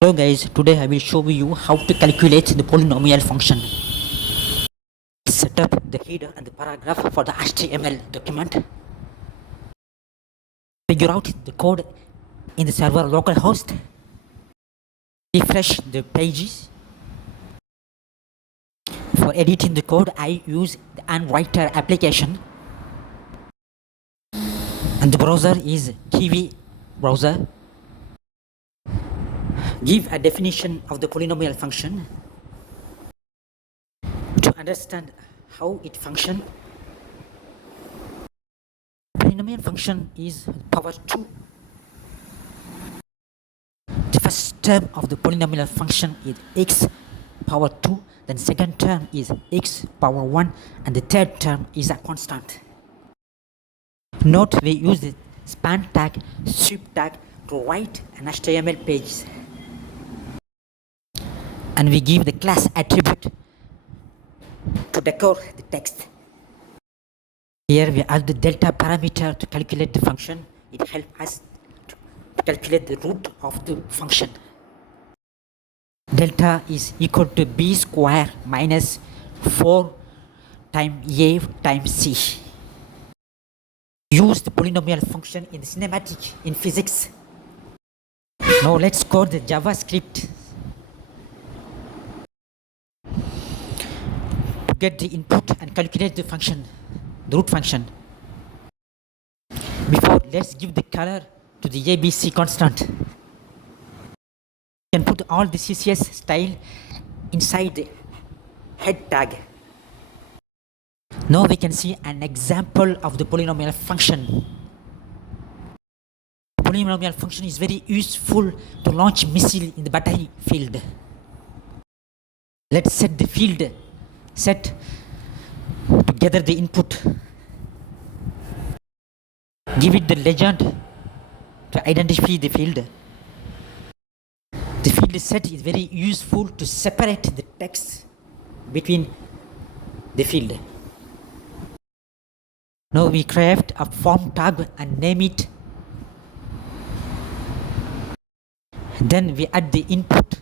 Hello guys, today I will show you how to calculate the polynomial function. Set up the header and the paragraph for the HTML document. Figure out the code in the server localhost. Refresh the pages. For editing the code, I use the Unwriter application. And the browser is Kiwi browser. Give a definition of the polynomial function. To understand how it functions, polynomial function is power 2. The first term of the polynomial function is x power 2, then second term is x power 1, and the third term is a constant. Note we use the span tag, sweep tag to write an HTML page. And we give the class attribute to decore the text. Here we add the delta parameter to calculate the function. It helps us to calculate the root of the function. Delta is equal to b square minus 4 times a times c. Use the polynomial function in the cinematic in physics. Now let's code the JavaScript. To get the input and calculate the function, the root function. Before, let's give the color to the ABC constant. You can put all the CSS style inside the head tag. Now we can see an example of the polynomial function. The polynomial function is very useful to launch missile in the battlefield. Let's set the field set to gather the input. Give it the legend to identify the field. The field set is very useful to separate the text between the field. Now we create a form tag and name it. Then we add the input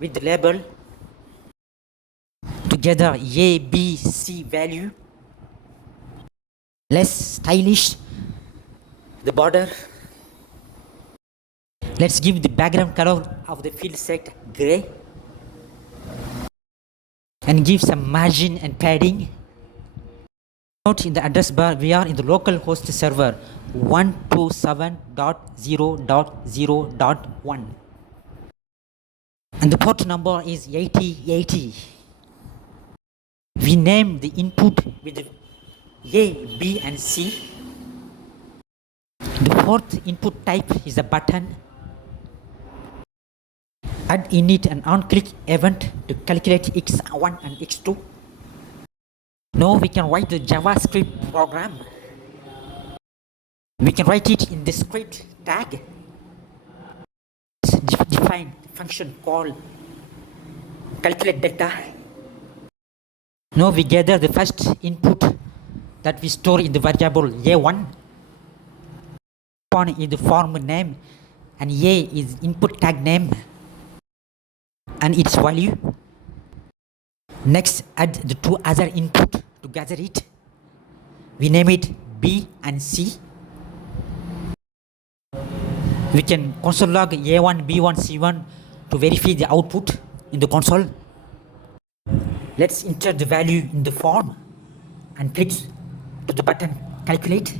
with the label. Together A, B, C value. Less stylish the border. Let's give the background color of the field set gray and give some margin and padding. Note in the address bar we are in the localhost server 127.0.0.1 and the port number is 8080. We name the input with A, B and C. The fourth input type is a button. Add init and onClick event to calculate x1 and x2. Now we can write the JavaScript program. We can write it in the script tag. Define the function called calculate delta. Now we gather the first input that we store in the variable a1. One is the form name and a is input tag name and its value. Next, add the two other input to gather it. We name it B and C. We can console log A1, B1, C1 to verify the output in the console. Let's enter the value in the form and click to the button calculate.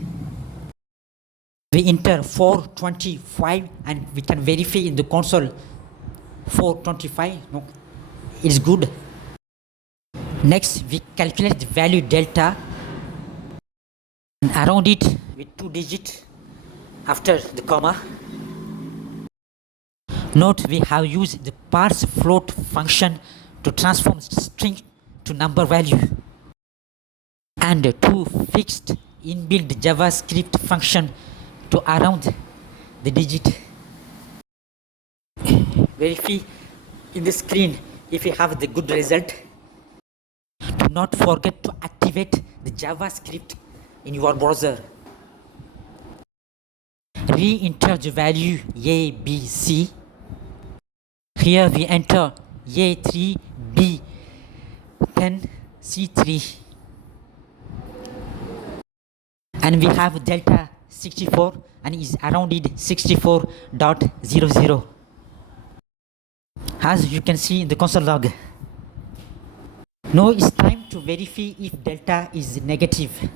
We enter 425 and we can verify in the console 425. No, it's good. Next, we calculate the value delta and around it with 2 digits after the comma. Note we have used the parse float function to transform string to number value and two fixed inbuilt JavaScript function to around the digit. Verify in the screen if you have the good result. Do not forget to activate the JavaScript in your browser. Re-enter the value A, B, C Here we enter A3, B 10, C3, and we have delta 64 and is rounded 64.00. As you can see in the console log. Now it's time to verify if delta is negative.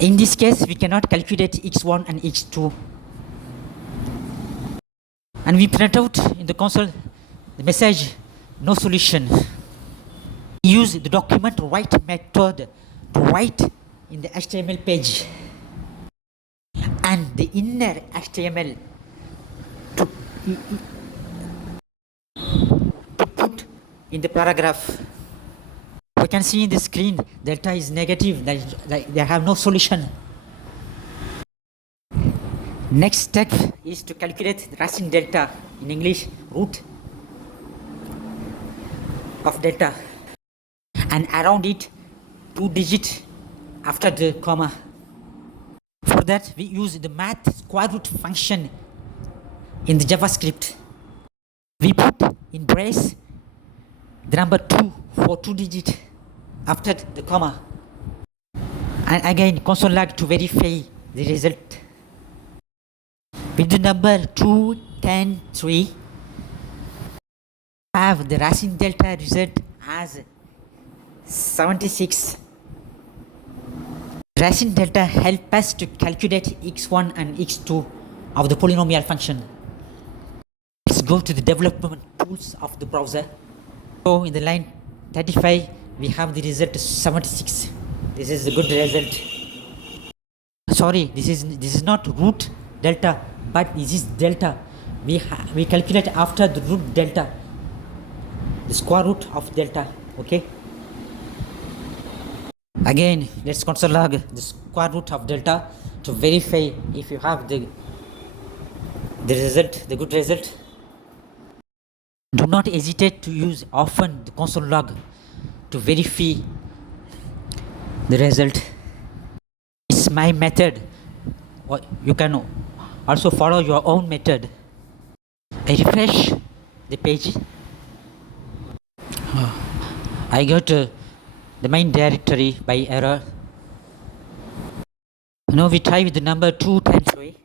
In this case, we cannot calculate x1 and x2. And we print out in the console the message, no solution. We use the document write method to write in the HTML page. And the inner HTML to put in the paragraph. We can see in the screen delta is negative, they have no solution. Next step is to calculate the racine delta, in English root of delta, and around it 2 digits after the comma. For that we use the math square root function in the JavaScript. We put in brace the number 2 for 2 digits after the comma, and again console log to verify the result. With the number 2, 10, 3, have the racine delta result as 76. Racine delta help us to calculate x1 and x2 of the polynomial function. Let's go to the development tools of the browser. So in the line 35 we have the result 76. This is a good result. Sorry, this is not root delta, but this is delta. We calculate after the root delta, the square root of delta. Okay. Again, let's console log the square root of delta to verify if you have the result, the good result. Do not hesitate to use often the console log to verify the result. It's my method. You can also follow your own method. I refresh the page. I go to the main directory by error. Now we try with the number 2 times 3.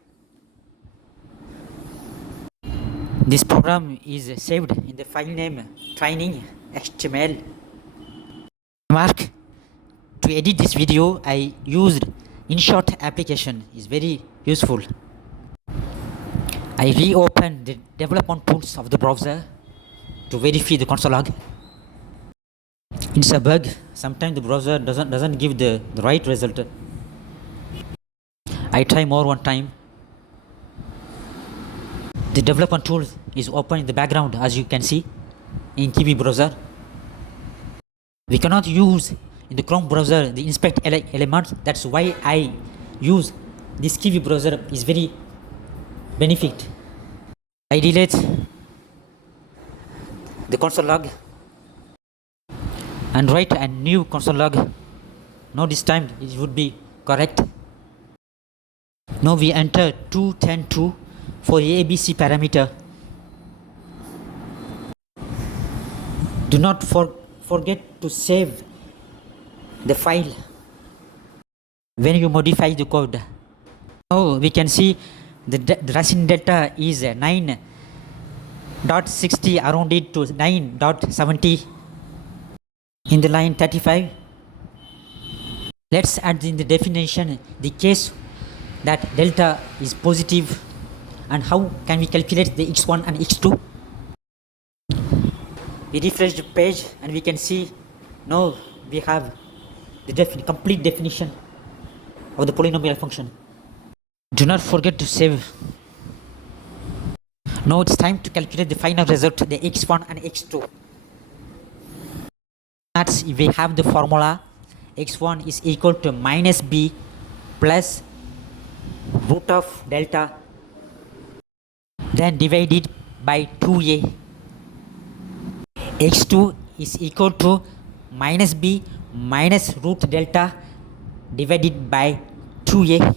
This program is saved in the file name training HTML. Mark, to edit this video I used InShot application. Is very useful. I reopen the development tools of the browser to verify the console log. It's a bug. Sometimes the browser doesn't give the right result. I try one time. The development tool is open in the background, as you can see in TV browser. We cannot use in the Chrome browser the inspect elements. That's why I use this Kiwi browser. Is very benefit. I delete the console log and write a new console log. Now this time it would be correct. Now we enter 2, 10, 2 for ABC parameter. Do not forget to save the file when you modify the code. Now we can see the racine delta is 9.60 rounded to 9.70 in the line 35. Let's add in the definition the case that delta is positive, and how can we calculate the x1 and x2. We refresh the page and we can see now we have the complete definition of the polynomial function. Do not forget to save. Now it's time to calculate the final result, the x1 and x2. We have the formula x1 is equal to minus b plus root of delta, then divided by 2a. x2 is equal to minus b minus root divided by 2a.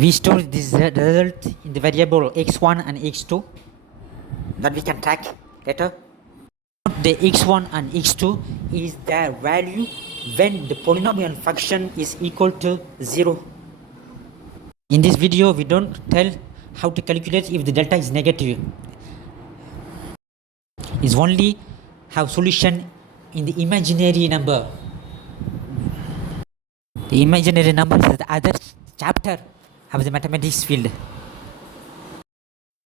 We store this result in the variable x1 and x2 that we can track later. The x1 and x2 is their value when the polynomial function is equal to 0. In this video, we don't tell how to calculate if the delta is negative. It's only have solution in the imaginary number. The imaginary number is the other chapter of the mathematics field.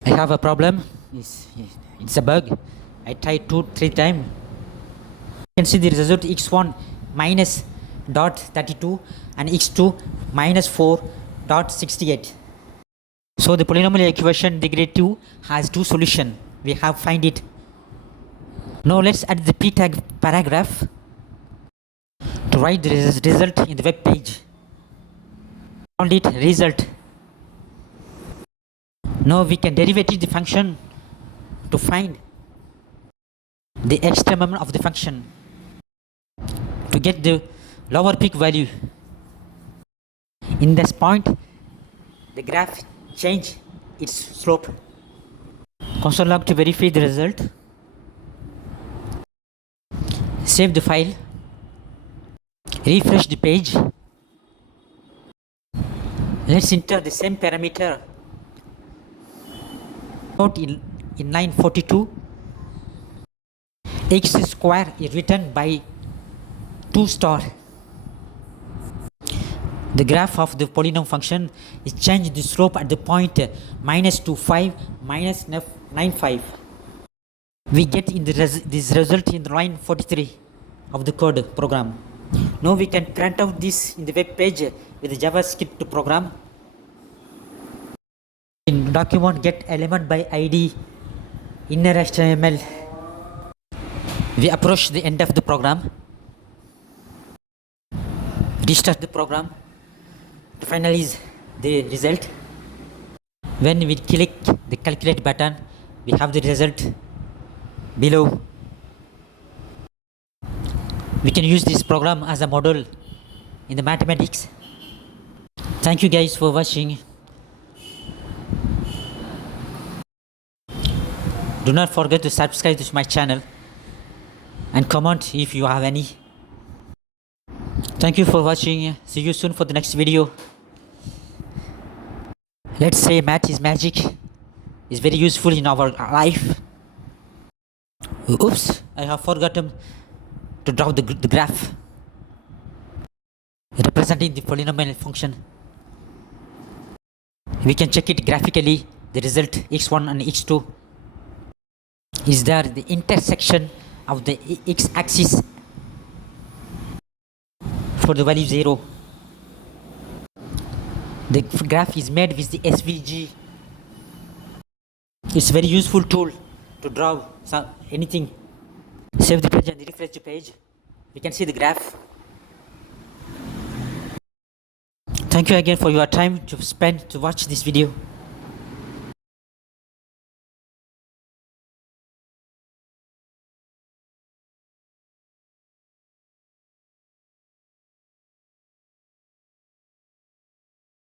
I have a problem. It's a bug. I tried 2-3 times. You can see the result x1 minus dot 32 and x2 minus 4 dot 68. So the polynomial equation degree 2 has two solutions. We have find it. Now let's add the p tag paragraph to write the result in the web page. Call it result. Now we can derivative the function to find the extremum of the function to get the lower peak value. In this point, the graph change its slope. Console log to verify the result. Save the file. Refresh the page. Let's enter the same parameter. Note in line 42, x square is written by 2 star. The graph of the polynomial function is changed the slope at the point minus 25 minus 95. We get in this result in line 43 of the code program. Now we can print out this in the web page with the JavaScript program. In document get element by ID inner HTML, we approach the end of the program. Restart the program to finalize the result. When we click the calculate button, we have the result below. We can use this program as a model in the mathematics. Thank you guys for watching. Do not forget to subscribe to my channel and comment if you have any. Thank you for watching. See you soon for the next video. Let's say math is magic. It's very useful in our life. Oops, I have forgotten to draw the graph representing the polynomial function. We can check it graphically. The result x1 and x2 is there the intersection of the x-axis for the value 0. The graph is made with the SVG. It's a very useful tool to draw anything. Save the page and refresh the page. We can see the graph. Thank you again for your time to spend to watch this video.